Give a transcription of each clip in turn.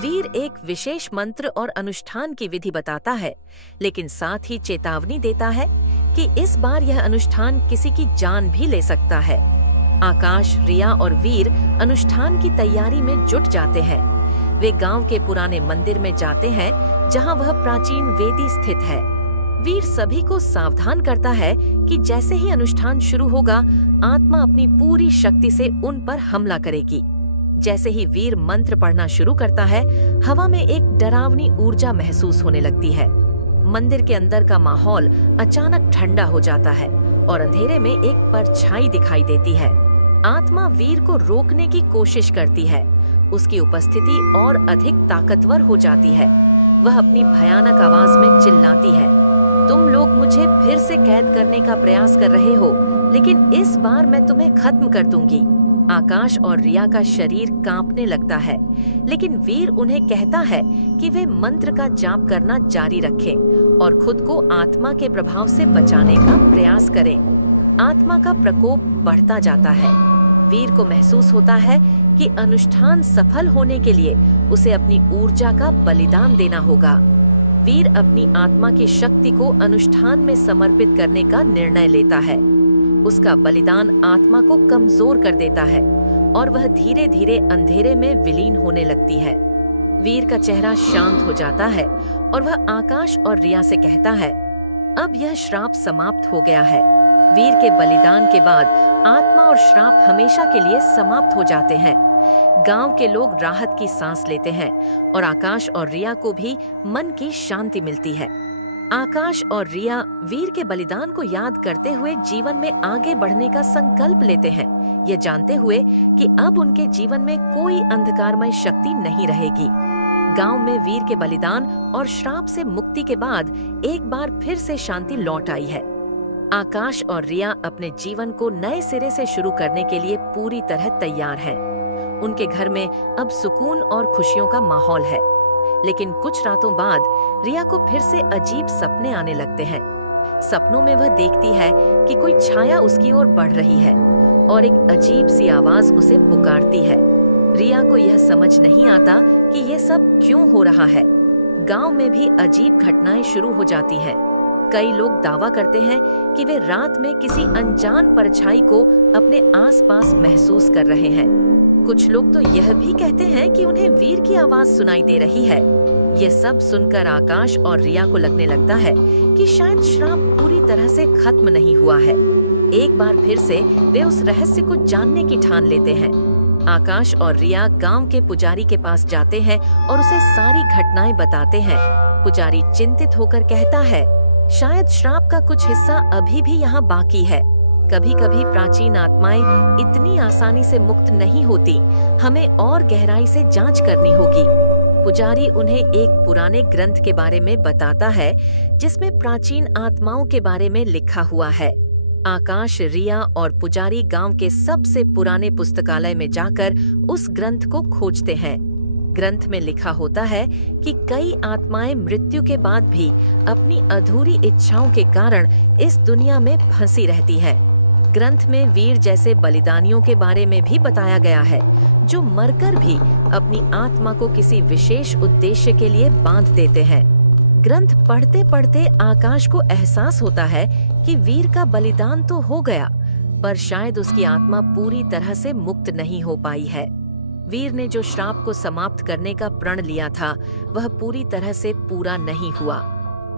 वीर एक विशेष मंत्र और अनुष्ठान की विधि बताता है, लेकिन साथ ही चेतावनी देता है कि इस बार यह अनुष्ठान किसी की जान भी ले सकता है। आकाश, रिया और वीर अनुष्ठान की तैयारी में जुट जाते हैं। वे गांव के पुराने मंदिर में जाते हैं, जहां वह प्राचीन वेदी स्थित है। वीर सभी को सावधान करता है कि जैसे ही अनुष्ठान शुरू होगा, आत्मा अपनी पूरी शक्ति से उन पर हमला करेगी। जैसे ही वीर मंत्र पढ़ना शुरू करता है, हवा में एक डरावनी ऊर्जा महसूस होने लगती है। मंदिर के अंदर का माहौल अचानक ठंडा हो जाता है और अंधेरे में एक परछाई दिखाई देती है। आत्मा वीर को रोकने की कोशिश करती है। उसकी उपस्थिति और अधिक ताकतवर हो जाती है। वह अपनी भयानक आवाज में चिल्लाती है, तुम लोग मुझे फिर से कैद करने का प्रयास कर रहे हो, लेकिन इस बार मैं तुम्हें खत्म कर दूंगी। आकाश और रिया का शरीर कांपने लगता है, लेकिन वीर उन्हें कहता है कि वे मंत्र का जाप करना जारी रखें और खुद को आत्मा के प्रभाव से बचाने का प्रयास करें। आत्मा का प्रकोप बढ़ता जाता है। वीर को महसूस होता है कि अनुष्ठान सफल होने के लिए उसे अपनी ऊर्जा का बलिदान देना होगा। वीर अपनी आत्मा की शक्ति को अनुष्ठान में समर्पित करने का निर्णय लेता है। उसका बलिदान आत्मा को कमजोर कर देता है और वह धीरे धीरे अंधेरे में विलीन होने लगती है। वीर का चेहरा शांत हो जाता है और वह आकाश और रिया से कहता है, अब यह श्राप समाप्त हो गया है। वीर के बलिदान के बाद आत्मा और श्राप हमेशा के लिए समाप्त हो जाते हैं। गांव के लोग राहत की सांस लेते हैं और आकाश और रिया को भी मन की शांति मिलती है। आकाश और रिया वीर के बलिदान को याद करते हुए जीवन में आगे बढ़ने का संकल्प लेते हैं, ये जानते हुए कि अब उनके जीवन में कोई अंधकारमय शक्ति नहीं रहेगी। गांव में वीर के बलिदान और श्राप से मुक्ति के बाद एक बार फिर से शांति लौट आई है। आकाश और रिया अपने जीवन को नए सिरे से शुरू करने के लिए पूरी तरह तैयार हैं। उनके घर में अब सुकून और खुशियों का माहौल है। लेकिन कुछ रातों बाद रिया को फिर से अजीब सपने आने लगते हैं। सपनों में वह देखती है कि कोई छाया उसकी ओर बढ़ रही है और एक अजीब सी आवाज उसे पुकारती है। रिया को यह समझ नहीं आता कि ये सब क्यों हो रहा है। गांव में भी अजीब घटनाएं शुरू हो जाती हैं। कई लोग दावा करते हैं कि वे रात में किसी अनजान परछाई को अपने आसपास महसूस कर रहे हैं। कुछ लोग तो यह भी कहते हैं कि उन्हें वीर की आवाज सुनाई दे रही है। ये सब सुनकर आकाश और रिया को लगने लगता है कि शायद श्राप पूरी तरह से खत्म नहीं हुआ है। एक बार फिर से वे उस रहस्य को जानने की ठान लेते हैं। आकाश और रिया गांव के पुजारी के पास जाते हैं और उसे सारी घटनाएं बताते हैं। पुजारी चिंतित होकर कहता है, शायद श्राप का कुछ हिस्सा अभी भी यहाँ बाकी है। कभी कभी प्राचीन आत्माएं इतनी आसानी से मुक्त नहीं होती, हमें और गहराई से जांच करनी होगी। पुजारी उन्हें एक पुराने ग्रंथ के बारे में बताता है, जिसमें प्राचीन आत्माओं के बारे में लिखा हुआ है। आकाश, रिया और पुजारी गांव के सबसे पुराने पुस्तकालय में जाकर उस ग्रंथ को खोजते हैं। ग्रंथ में लिखा होता है कि कई आत्माएं मृत्यु के बाद भी अपनी अधूरी इच्छाओं के कारण इस दुनिया में फंसी रहती हैं। ग्रंथ में वीर जैसे बलिदानियों के बारे में भी बताया गया है, जो मरकर भी अपनी आत्मा को किसी विशेष उद्देश्य के लिए बांध देते हैं। ग्रंथ पढ़ते पढ़ते आकाश को एहसास होता है कि वीर का बलिदान तो हो गया, पर शायद उसकी आत्मा पूरी तरह से मुक्त नहीं हो पाई है। वीर ने जो श्राप को समाप्त करने का प्रण लिया था, वह पूरी तरह से पूरा नहीं हुआ।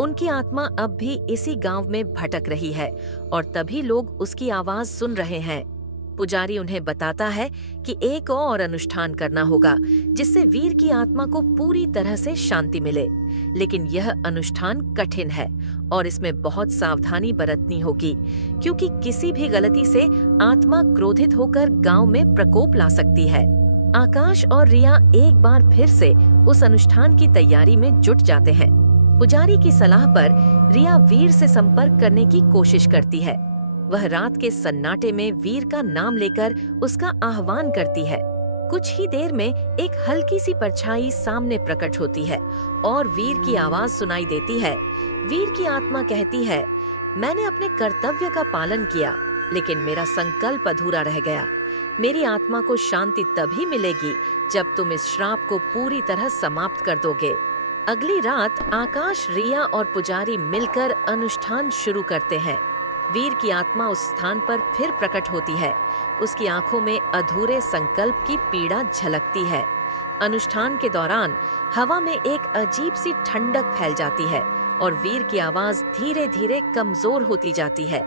उनकी आत्मा अब भी इसी गांव में भटक रही है और तभी लोग उसकी आवाज सुन रहे हैं। पुजारी उन्हें बताता है कि एक और अनुष्ठान करना होगा, जिससे वीर की आत्मा को पूरी तरह से शांति मिले। लेकिन यह अनुष्ठान कठिन है और इसमें बहुत सावधानी बरतनी होगी, क्योंकि किसी भी गलती से आत्मा क्रोधित होकर गांव में प्रकोप ला सकती है। आकाश और रिया एक बार फिर से उस अनुष्ठान की तैयारी में जुट जाते हैं। पुजारी की सलाह पर रिया वीर से संपर्क करने की कोशिश करती है। वह रात के सन्नाटे में वीर का नाम लेकर उसका आह्वान करती है। कुछ ही देर में एक हल्की सी परछाई सामने प्रकट होती है और वीर की आवाज सुनाई देती है। वीर की आत्मा कहती है, मैंने अपने कर्तव्य का पालन किया, लेकिन मेरा संकल्प अधूरा रह गया। मेरी आत्मा को शांति तभी मिलेगी जब तुम इस श्राप को पूरी तरह समाप्त कर दोगे। अगली रात आकाश, रिया और पुजारी मिलकर अनुष्ठान शुरू करते हैं। वीर की आत्मा उस स्थान पर फिर प्रकट होती है। उसकी आंखों में अधूरे संकल्प की पीड़ा झलकती है। अनुष्ठान के दौरान हवा में एक अजीब सी ठंडक फैल जाती है और वीर की आवाज धीरे धीरे कमजोर होती जाती है।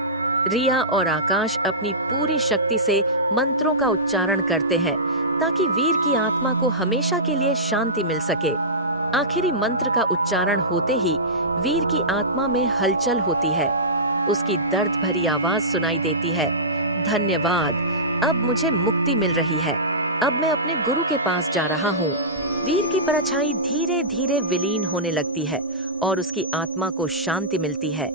रिया और आकाश अपनी पूरी शक्ति से मंत्रों का उच्चारण करते हैं ताकि वीर की आत्मा को हमेशा के लिए शांति मिल सके। आखिरी मंत्र का उच्चारण होते ही वीर की आत्मा में हलचल होती है। उसकी दर्द भरी आवाज सुनाई देती है, धन्यवाद, अब मुझे मुक्ति मिल रही है। अब मैं अपने गुरु के पास जा रहा हूँ। वीर की परछाई धीरे धीरे विलीन होने लगती है और उसकी आत्मा को शांति मिलती है।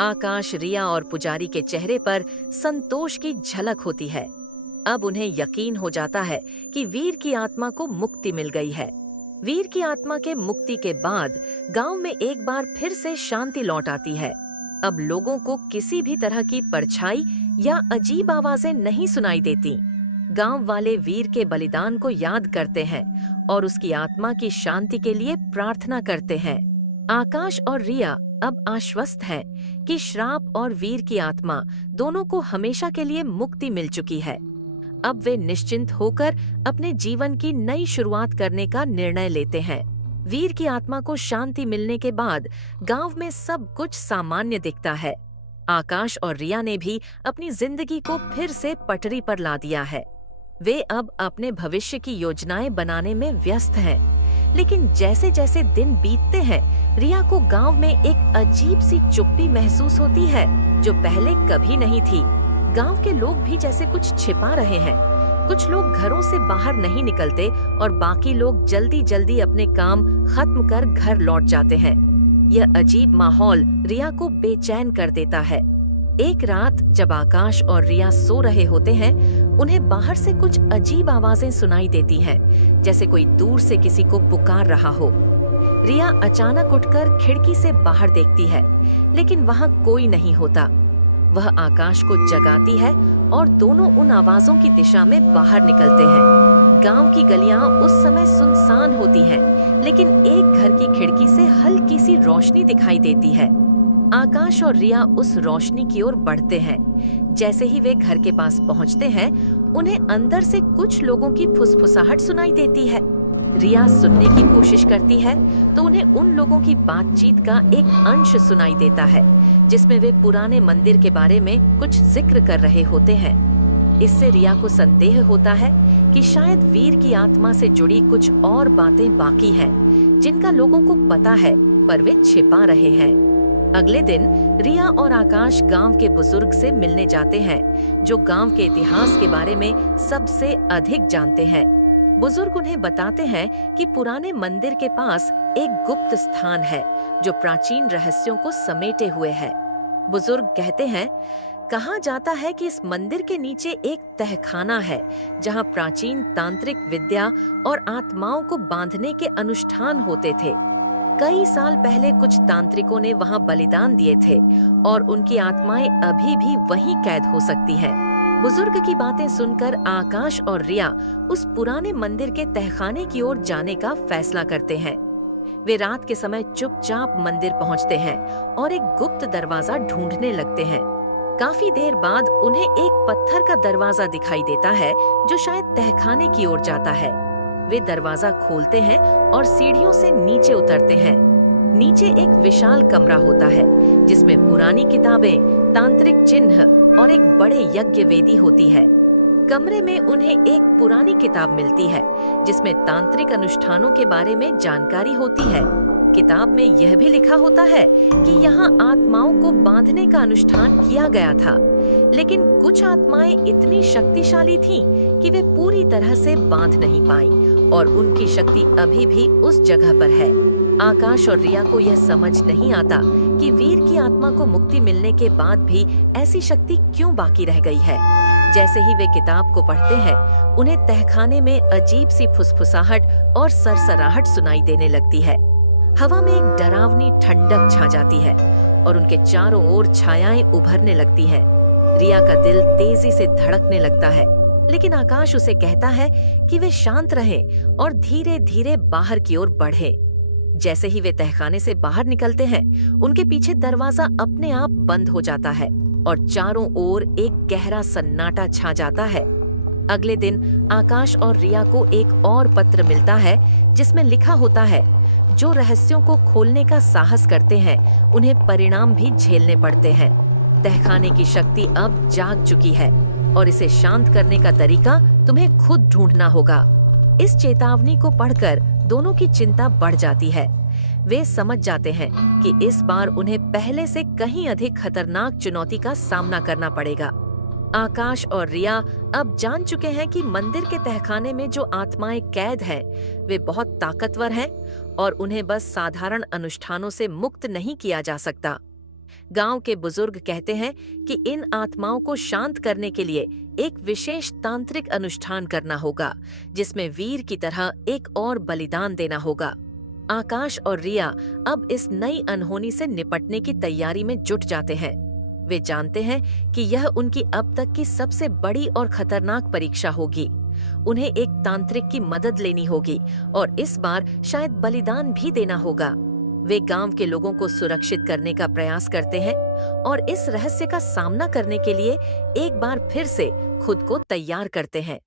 आकाश, रिया और पुजारी के चेहरे पर संतोष की झलक होती है। अब उन्हें यकीन हो जाता है कि वीर की आत्मा को मुक्ति मिल गई है। वीर की आत्मा के मुक्ति के बाद गांव में एक बार फिर से शांति लौट आती है। अब लोगों को किसी भी तरह की परछाई या अजीब आवाजें नहीं सुनाई देती। गांव वाले वीर के बलिदान को याद करते हैं और उसकी आत्मा की शांति के लिए प्रार्थना करते हैं। आकाश और रिया अब आश्वस्त हैं कि श्राप और वीर की आत्मा दोनों को हमेशा के लिए मुक्ति मिल चुकी है। अब वे निश्चिंत होकर अपने जीवन की नई शुरुआत करने का निर्णय लेते हैं। वीर की आत्मा को शांति मिलने के बाद गांव में सब कुछ सामान्य दिखता है। आकाश और रिया ने भी अपनी जिंदगी को फिर से पटरी पर ला दिया है। वे अब अपने भविष्य की योजनाएं बनाने में व्यस्त हैं। लेकिन जैसे जैसे दिन बीतते हैं, रिया को गांव में एक अजीब सी चुप्पी महसूस होती है जो पहले कभी नहीं थी। गांव के लोग भी जैसे कुछ छिपा रहे हैं। कुछ लोग घरों से बाहर नहीं निकलते और बाकी लोग जल्दी जल्दी अपने काम खत्म कर घर लौट जाते हैं। यह अजीब माहौल रिया को बेचैन कर देता है। एक रात जब आकाश और रिया सो रहे होते हैं, उन्हें बाहर से कुछ अजीब आवाजें सुनाई देती हैं, जैसे कोई दूर से किसी को पुकार रहा हो। रिया अचानक उठकर खिड़की से बाहर देखती है, लेकिन वहां कोई नहीं होता। वह आकाश को जगाती है और दोनों उन आवाजों की दिशा में बाहर निकलते हैं। गांव की गलियां उस समय सुनसान होती हैं, लेकिन एक घर की खिड़की से हल्की सी रोशनी दिखाई देती है। आकाश और रिया उस रोशनी की ओर बढ़ते हैं। जैसे ही वे घर के पास पहुंचते हैं, उन्हें अंदर से कुछ लोगों की फुसफुसाहट सुनाई देती है। रिया सुनने की कोशिश करती है तो उन्हें उन लोगों की बातचीत का एक अंश सुनाई देता है, जिसमें वे पुराने मंदिर के बारे में कुछ जिक्र कर रहे होते हैं। इससे रिया को संदेह होता है कि शायद वीर की आत्मा से जुड़ी कुछ और बातें बाकी हैं, जिनका लोगों को पता है पर वे छिपा रहे हैं। अगले दिन रिया और आकाश गांव के बुजुर्ग से मिलने जाते हैं, जो गांव के इतिहास के बारे में सबसे अधिक जानते हैं। बुजुर्ग उन्हें बताते हैं कि पुराने मंदिर के पास एक गुप्त स्थान है जो प्राचीन रहस्यों को समेटे हुए है। बुजुर्ग कहते हैं, कहा जाता है कि इस मंदिर के नीचे एक तहखाना है जहां प्राचीन तांत्रिक विद्या और आत्माओं को बांधने के अनुष्ठान होते थे। कई साल पहले कुछ तांत्रिकों ने वहां बलिदान दिए थे और उनकी आत्माएं अभी भी वहीं कैद हो सकती हैं। बुजुर्ग की बातें सुनकर आकाश और रिया उस पुराने मंदिर के तहखाने की ओर जाने का फैसला करते हैं। वे रात के समय चुपचाप मंदिर पहुंचते हैं और एक गुप्त दरवाजा ढूंढने लगते हैं। काफी देर बाद उन्हें एक पत्थर का दरवाजा दिखाई देता है जो शायद तहखाने की ओर जाता है। वे दरवाजा खोलते हैं और सीढ़ियों से नीचे उतरते हैं। नीचे एक विशाल कमरा होता है जिसमें पुरानी किताबें, तांत्रिक चिन्ह और एक बड़े यज्ञ वेदी होती है। कमरे में उन्हें एक पुरानी किताब मिलती है जिसमें तांत्रिक अनुष्ठानों के बारे में जानकारी होती है। किताब में यह भी लिखा होता है कि यहाँ आत्माओं को बांधने का अनुष्ठान किया गया था, लेकिन कुछ आत्माएं इतनी शक्तिशाली थीं कि वे पूरी तरह से बांध नहीं पाईं और उनकी शक्ति अभी भी उस जगह पर है। आकाश और रिया को यह समझ नहीं आता कि वीर की आत्मा को मुक्ति मिलने के बाद भी ऐसी शक्ति क्यों बाकी रह गई है। जैसे ही वे किताब को पढ़ते हैं, उन्हें तहखाने में अजीब सी फुसफुसाहट और सरसराहट सुनाई देने लगती है। हवा में एक डरावनी ठंडक छा जाती है और उनके चारों ओर छायाएं उभरने लगती हैं। रिया का दिल तेजी से धड़कने लगता है, लेकिन आकाश उसे कहता है कि वे शांत रहें और धीरे धीरे बाहर की ओर बढ़ें। जैसे ही वे तहखाने से बाहर निकलते हैं, उनके पीछे दरवाजा अपने आप बंद हो जाता है और चारों ओर एक गहरा सन्नाटा छा जाता है। अगले दिन आकाश और रिया को एक और पत्र मिलता है जिसमें लिखा होता है, जो रहस्यों को खोलने का साहस करते हैं उन्हें परिणाम भी झेलने पड़ते हैं। तहखाने की शक्ति अब जाग चुकी है और इसे शांत करने का तरीका तुम्हें खुद ढूंढना होगा। इस चेतावनी को पढ़कर दोनों की चिंता बढ़ जाती है। वे समझ जाते हैं कि इस बार उन्हें पहले से कहीं अधिक खतरनाक चुनौती का सामना करना पड़ेगा। आकाश और रिया अब जान चुके हैं कि मंदिर के तहखाने में जो आत्माएं कैद हैं, वे बहुत ताकतवर हैं और उन्हें बस साधारण अनुष्ठानों से मुक्त नहीं किया जा सकता। गांव के बुजुर्ग कहते हैं कि इन आत्माओं को शांत करने के लिए एक विशेष तांत्रिक अनुष्ठान करना होगा, जिसमें वीर की तरह एक और बलिदान देना होगा। आकाश और रिया अब इस नई अनहोनी से निपटने की तैयारी में जुट जाते हैं। वे जानते हैं कि यह उनकी अब तक की सबसे बड़ी और खतरनाक परीक्षा होगी। उन्हें एक तांत्रिक की मदद लेनी होगी और इस बार शायद बलिदान भी देना होगा। वे गांव के लोगों को सुरक्षित करने का प्रयास करते हैं और इस रहस्य का सामना करने के लिए एक बार फिर से खुद को तैयार करते हैं।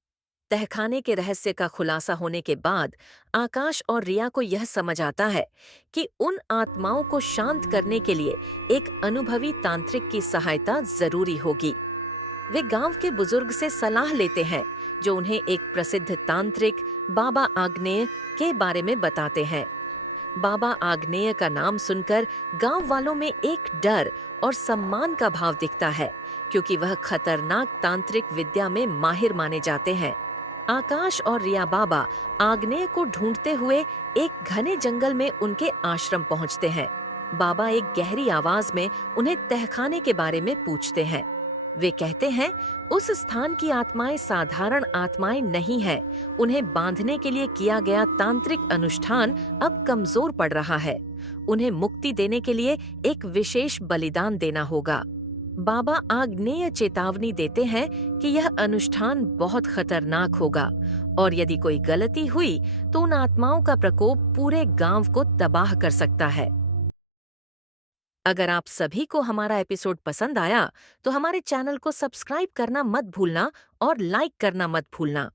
तहखाने के रहस्य का खुलासा होने के बाद आकाश और रिया को यह समझ आता है कि उन आत्माओं को शांत करने के लिए एक अनुभवी तांत्रिक की सहायता जरूरी होगी। वे गांव के बुजुर्ग से सलाह लेते हैं, जो उन्हें एक प्रसिद्ध तांत्रिक बाबा आग्नेय के बारे में बताते हैं। बाबा आग्नेय का नाम सुनकर गांव वालों में एक डर और सम्मान का भाव दिखता है, क्योंकि वह खतरनाक तांत्रिक विद्या में माहिर माने जाते हैं। आकाश और रिया बाबा आग्नेय को ढूंढते हुए एक घने जंगल में उनके आश्रम पहुंचते हैं। बाबा एक गहरी आवाज में उन्हें तहखाने के बारे में पूछते हैं। वे कहते हैं, उस स्थान की आत्माएं साधारण आत्माएं नहीं हैं। उन्हें बांधने के लिए किया गया तांत्रिक अनुष्ठान अब कमजोर पड़ रहा है। उन्हें मुक्ति देने के लिए एक विशेष बलिदान देना होगा। बाबा आग्नेय चेतावनी देते हैं कि यह अनुष्ठान बहुत खतरनाक होगा और यदि कोई गलती हुई तो उन आत्माओं का प्रकोप पूरे गांव को तबाह कर सकता है। अगर आप सभी को हमारा एपिसोड पसंद आया तो हमारे चैनल को सब्सक्राइब करना मत भूलना और लाइक करना मत भूलना।